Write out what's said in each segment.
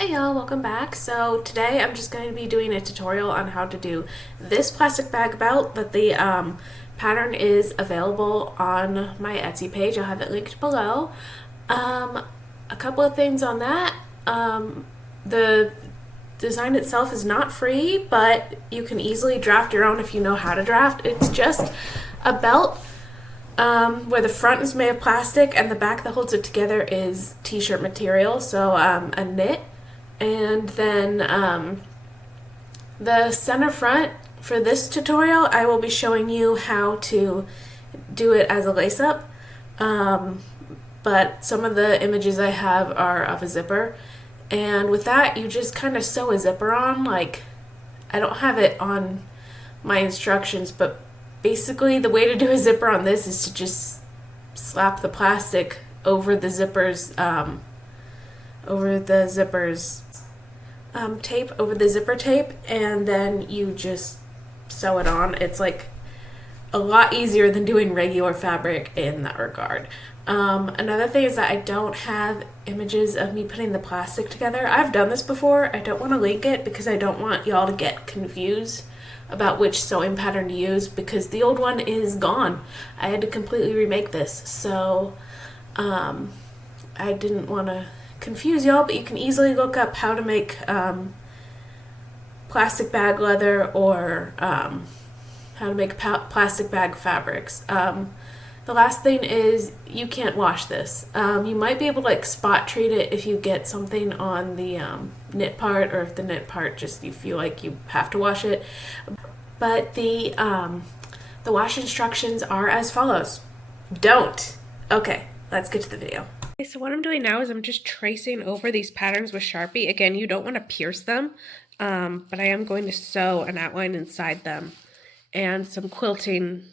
Hey y'all, welcome back. So today I'm just going to be doing a tutorial on how to do this plastic bag belt, but the pattern is available on my Etsy page. I'll have it linked below. A couple of things on that. The design itself is not free, but you can easily draft your own if you know how to draft. It's just a belt where the front is made of plastic and the back that holds it together is t-shirt material, so a knit. And then the center front for this tutorial, I will be showing you how to do it as a lace-up. But some of the images I have are of a zipper. And with that, you just kind of sew a zipper on. Like, I don't have it on my instructions, but basically the way to do a zipper on this is to just slap the plastic over the zipper's tape, over the zipper tape, and then you just sew it on. It's like a lot easier than doing regular fabric in that regard. Another thing is that I don't have images of me putting the plastic together. I've done this before. I don't want to link it because I don't want y'all to get confused about which sewing pattern to use, because the old one is gone. I had to completely remake this, so I didn't want to confuse y'all, but you can easily look up how to make plastic bag leather or how to make plastic bag fabrics. The last thing is you can't wash this. You might be able to like spot treat it if you get something on the knit part, or if the knit part just you feel like you have to wash it. But the wash instructions are as follows. Don't. Okay, let's get to the video. Okay, so what I'm doing now is I'm just tracing over these patterns with Sharpie. Again, you don't want to pierce them, but I am going to sew an outline inside them and some quilting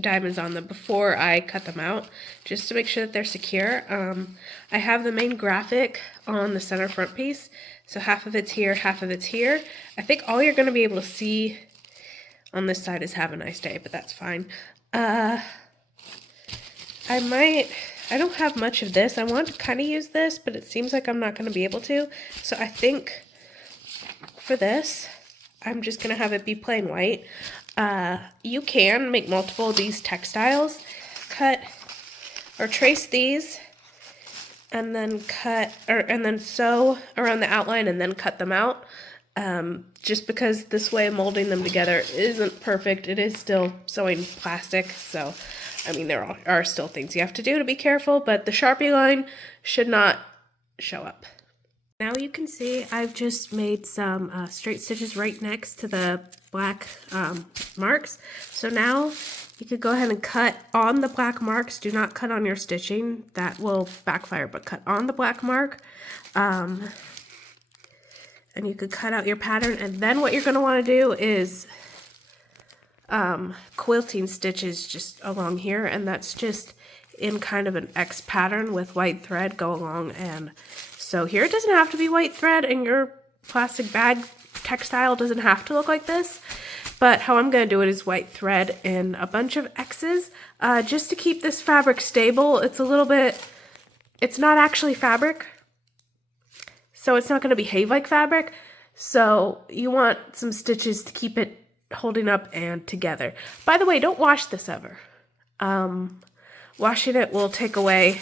diamonds on them before I cut them out, just to make sure that they're secure. I have the main graphic on the center front piece, so half of it's here, half of it's here. I think all you're going to be able to see on this side is "Have a nice day," but that's fine. I don't have much of this. I want to kind of use this, but it seems like I'm not going to be able to. So I think for this, I'm just going to have it be plain white. You can make multiple of these textiles. Cut or trace these and then sew around the outline and then cut them out. Just because this way of molding them together isn't perfect. It is still sewing plastic, so I mean, there are still things you have to do to be careful, but the Sharpie line should not show up. Now you can see I've just made some straight stitches right next to the black marks. So now you could go ahead and cut on the black marks. Do not cut on your stitching. That will backfire, but cut on the black mark. And you could cut out your pattern. And then what you're going to want to do is quilting stitches just along here, and that's just in kind of an X pattern with white thread. Go along and sew here. It doesn't have to be white thread, and your plastic bag textile doesn't have to look like this, but how I'm going to do it is white thread in a bunch of X's, just to keep this fabric stable. It's not actually fabric, so it's not going to behave like fabric, so you want some stitches to keep it holding up and together. By the way, don't wash this ever. Washing it will take away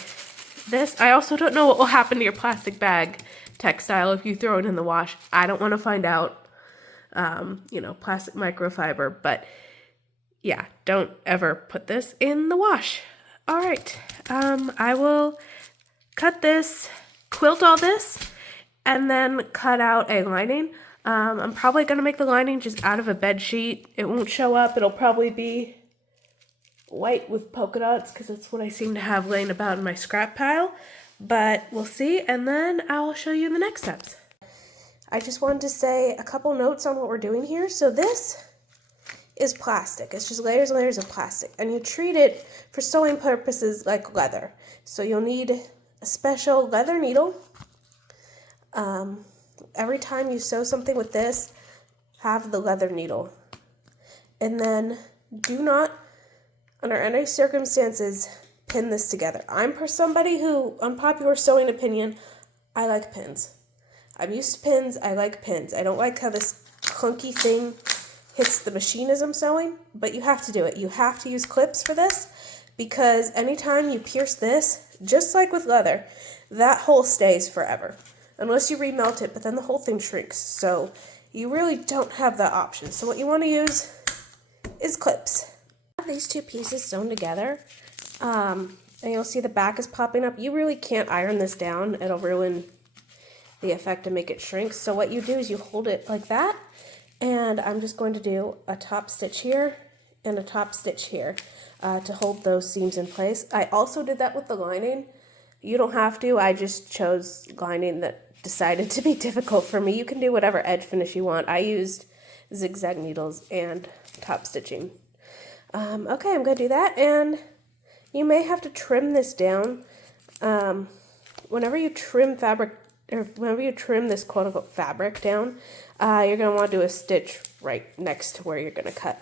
this. I also don't know what will happen to your plastic bag textile if you throw it in the wash. I don't want to find out. Plastic microfiber, but yeah, don't ever put this in the wash. All right, I will cut this, quilt all this, and then cut out a lining. I'm probably going to make the lining just out of a bed sheet. It won't show up. It'll probably be white with polka dots because that's what I seem to have laying about in my scrap pile. But we'll see, and then I'll show you the next steps. I just wanted to say a couple notes on what we're doing here. So this is plastic. It's just layers and layers of plastic. And you treat it for sewing purposes like leather. So you'll need a special leather needle. Every time you sew something with this, have the leather needle. And then do not, under any circumstances, pin this together. I'm somebody who, unpopular sewing opinion, I like pins. I'm used to pins. I like pins. I don't like how this clunky thing hits the machine as I'm sewing, but you have to do it. You have to use clips for this because anytime you pierce this, just like with leather, that hole stays forever unless you remelt it, but then the whole thing shrinks. So you really don't have that option. So what you want to use is clips. I have these two pieces sewn together, and you'll see the back is popping up. You really can't iron this down. It'll ruin the effect and make it shrink. So what you do is you hold it like that, and I'm just going to do a top stitch here and a top stitch here to hold those seams in place. I also did that with the lining. You don't have to. I just chose lining that decided to be difficult for me. You can do whatever edge finish you want. I used zigzag needles and top stitching. Okay, I'm going to do that, and you may have to trim this down. Whenever you trim fabric, or whenever you trim this quote-unquote fabric down, you're going to want to do a stitch right next to where you're going to cut.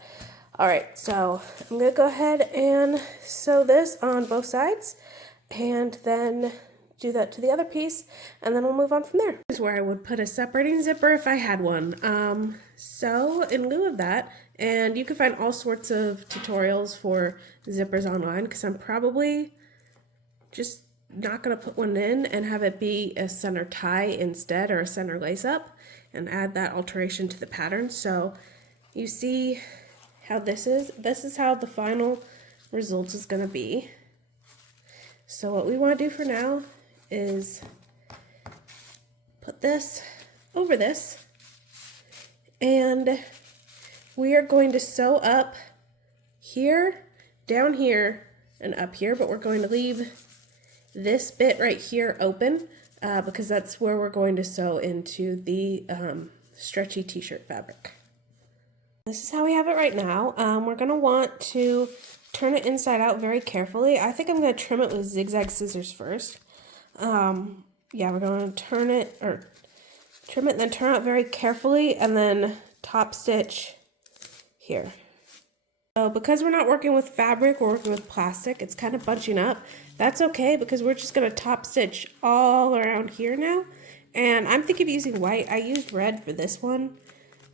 All right, so I'm going to go ahead and sew this on both sides, and then do that to the other piece, and then we'll move on from there. This is where I would put a separating zipper if I had one. So in lieu of that, and you can find all sorts of tutorials for zippers online, because I'm probably just not going to put one in and have it be a center tie instead, or a center lace up, and add that alteration to the pattern. So you see how this is how the final result is going to be. So what we want to do for now is put this over this, and we are going to sew up here, down here, and up here, but we're going to leave this bit right here open because that's where we're going to sew into the stretchy t-shirt fabric. This is how we have it right now. We're going to want to turn it inside out very carefully. I think I'm going to trim it with zigzag scissors first. Yeah, we're going to trim it and then turn it very carefully, and then top stitch here. So because we're not working with fabric, we're working with plastic, it's kind of bunching up. That's okay, because we're just going to top stitch all around here now. And I'm thinking of using white. I used red for this one,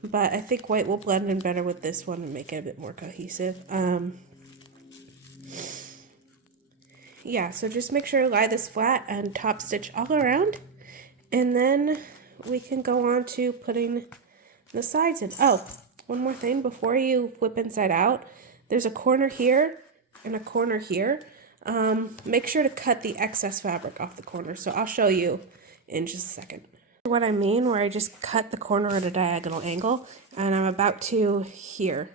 but I think white will blend in better with this one and make it a bit more cohesive. Yeah, so just make sure to lie this flat and top stitch all around, and then we can go on to putting the sides in. Oh, one more thing before you flip inside out, there's a corner here and a corner here. Make sure to cut the excess fabric off the corner, so I'll show you in just a second. What I mean, where I just cut the corner at a diagonal angle, and I'm about to here.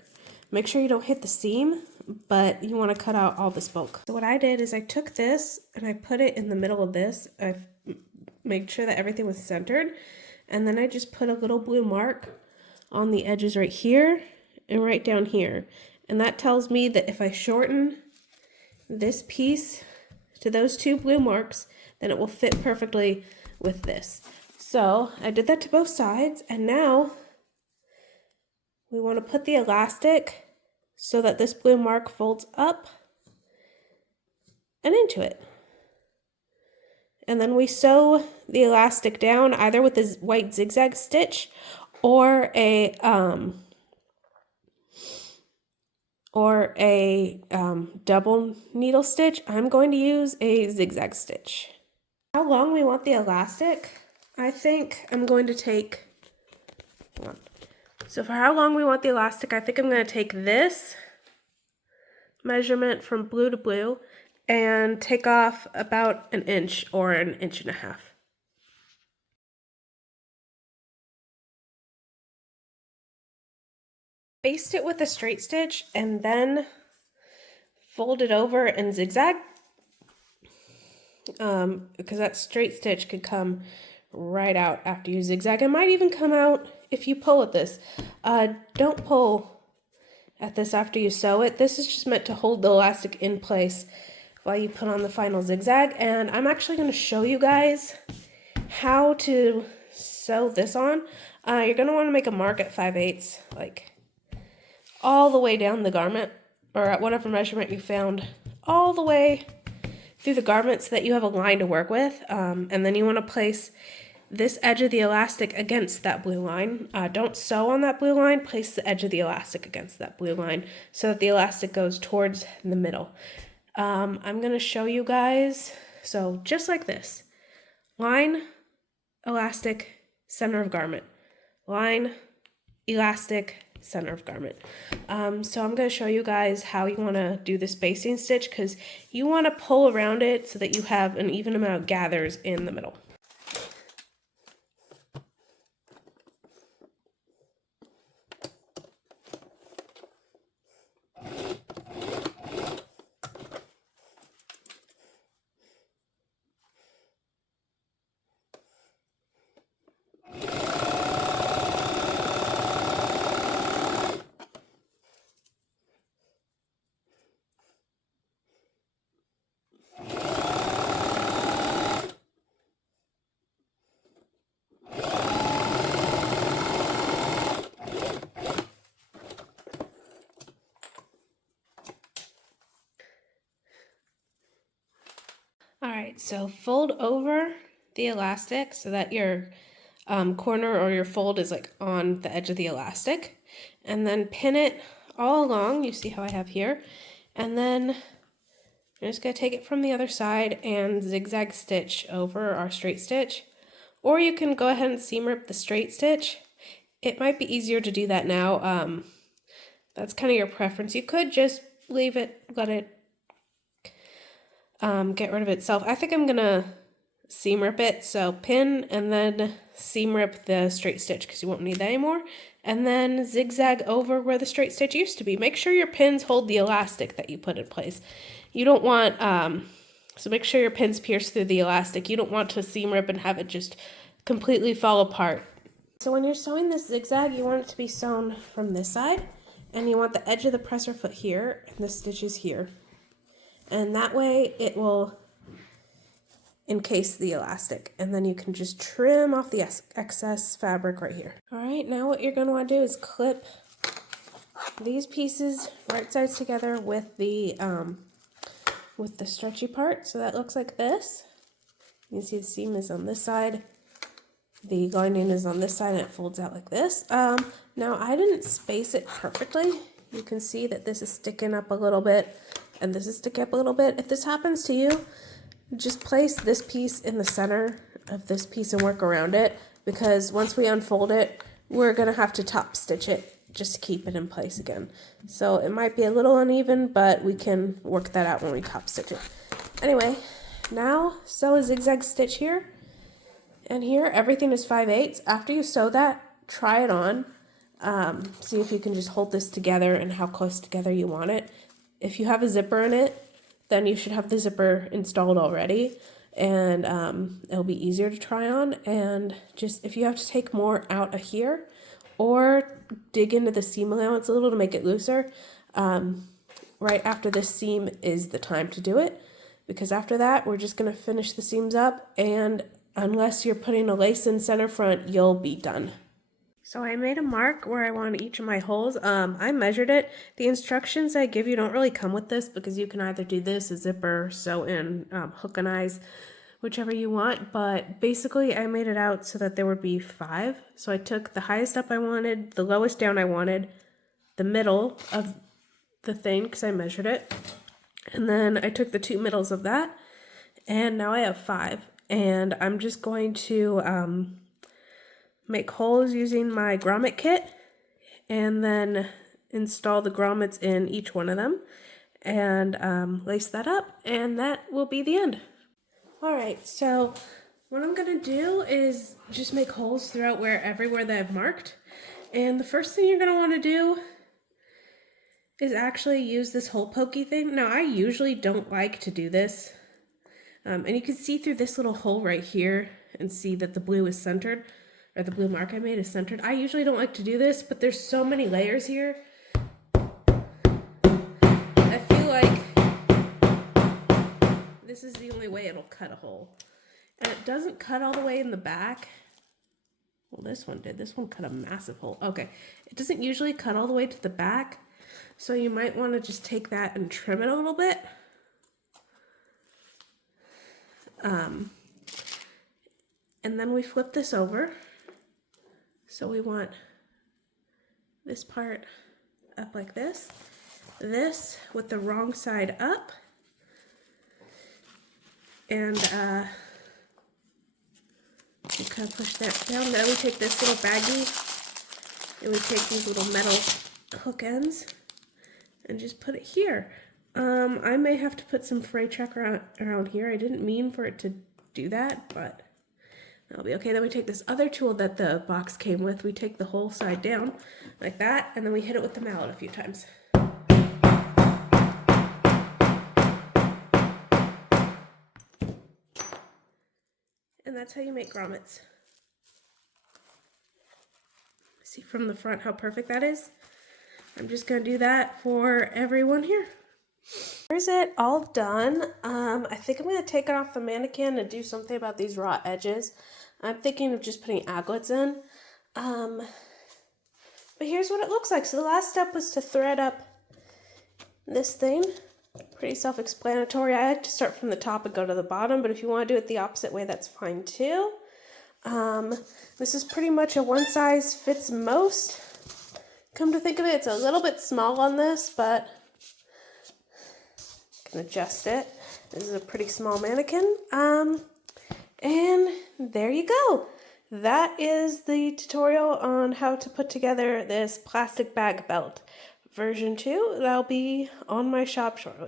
Make sure you don't hit the seam, but you want to cut out all this bulk. So what I did is I took this and I put it in the middle of this. I made sure that everything was centered, and then I just put a little blue mark on the edges right here and right down here. And that tells me that if I shorten this piece to those two blue marks, then it will fit perfectly with this. So I did that to both sides, and now we want to put the elastic so that this blue mark folds up and into it. And then we sew the elastic down either with this white zigzag stitch or a double needle stitch. I'm going to use a zigzag stitch. How long we want the elastic? I think I'm going to take, hold on. So for how long we want the elastic, I think I'm going to take this measurement from blue to blue and take off about an inch or an inch and a half. Baste it with a straight stitch and then fold it over and zigzag, because that straight stitch could come right out after you zigzag. It might even come out if you pull at this. Don't pull at this after you sew it. This is just meant to hold the elastic in place while you put on the final zigzag. And I'm actually going to show you guys how to sew this on. You're going to want to make a mark at 5/8, like all the way down the garment, or at whatever measurement you found, all the way through the garment so that you have a line to work with. And then you want to place this edge of the elastic against that blue line. Don't sew on that blue line, place the edge of the elastic against that blue line so that the elastic goes towards the middle. I'm going to show you guys, so just like this, line, elastic, center of garment, line, elastic, center of garment. So I'm going to show you guys how you want to do this basting stitch, because you want to pull around it so that you have an even amount of gathers in the middle. Alright, so fold over the elastic so that your corner or your fold is like on the edge of the elastic, and then pin it all along. You see how I have here, and then I'm just going to take it from the other side and zigzag stitch over our straight stitch, or you can go ahead and seam rip the straight stitch. It might be easier to do that now. That's kind of your preference. You could just leave it, let it get rid of itself. I think I'm gonna seam rip it, so pin and then seam rip the straight stitch because you won't need that anymore, and then zigzag over where the straight stitch used to be. Make sure your pins hold the elastic that you put in place. You don't want, so make sure your pins pierce through the elastic. You don't want to seam rip and have it just completely fall apart. So when you're sewing this zigzag, you want it to be sewn from this side, and you want the edge of the presser foot here and the stitches here. And that way it will encase the elastic, and then you can just trim off the excess fabric right here. All right, now what you're going to want to do is clip these pieces right sides together with the stretchy part, so that looks like this. You can see the seam is on this side, the lining is on this side, and it folds out like this. Now I didn't space it perfectly. You can see that this is sticking up a little bit and this is sticking up a little bit. If this happens to you, just place this piece in the center of this piece and work around it, because once we unfold it, we're gonna have to top stitch it just to keep it in place again. So it might be a little uneven, but we can work that out when we top stitch it. Anyway, now sew a zigzag stitch here and here. Everything is 5/8. After you sew that, try it on. See if you can just hold this together and how close together you want it. If you have a zipper in it, then you should have the zipper installed already, and it'll be easier to try on. And just if you have to take more out of here or dig into the seam allowance a little to make it looser, right after this seam is the time to do it, because after that we're just going to finish the seams up, and unless you're putting a lace in center front, you'll be done. So I made a mark where I want each of my holes. I measured it. The instructions I give you don't really come with this, because you can either do this, a zipper, sew in, hook and eyes, whichever you want. But basically I made it out so that there would be 5. So I took the highest up I wanted, the lowest down I wanted, the middle of the thing because I measured it, and then I took the 2 middles of that, and now I have 5. And I'm just going to make holes using my grommet kit, and then install the grommets in each one of them, and lace that up, and that will be the end. Alright, so what I'm going to do is just make holes throughout everywhere that I've marked. And the first thing you're going to want to do is actually use this hole pokey thing. Now I usually don't like to do this, and you can see through this little hole right here and see that the blue is centered, or the blue mark I made is centered. I usually don't like to do this, but there's so many layers here. I feel like this is the only way it'll cut a hole. And it doesn't cut all the way in the back. Well, this one did. This one cut a massive hole. Okay, it doesn't usually cut all the way to the back, so you might want to just take that and trim it a little bit. And then we flip this over. So we want this part up like this with the wrong side up, and we kind of push that down. Then we take this little baggie and we take these little metal hook ends and just put it here. I may have to put some fray check around here. I didn't mean for it to do that, but that'll be okay. Then we take this other tool that the box came with. We take the whole side down like that, and then we hit it with the mallet a few times. And that's how you make grommets. See from the front how perfect that is? I'm just going to do that for everyone here. Here's it all done. I think I'm going to take it off the mannequin and do something about these raw edges. I'm thinking of just putting aglets in. But here's what it looks like. So the last step was to thread up this thing. Pretty self-explanatory. I like to start from the top and go to the bottom, but if you want to do it the opposite way, that's fine too. This is pretty much a one size fits most. Come to think of it, it's a little bit small on this, but I can adjust it. This is a pretty small mannequin. And there you go. That is the tutorial on how to put together this plastic bag belt. Version 2, that'll be on my shop shortly.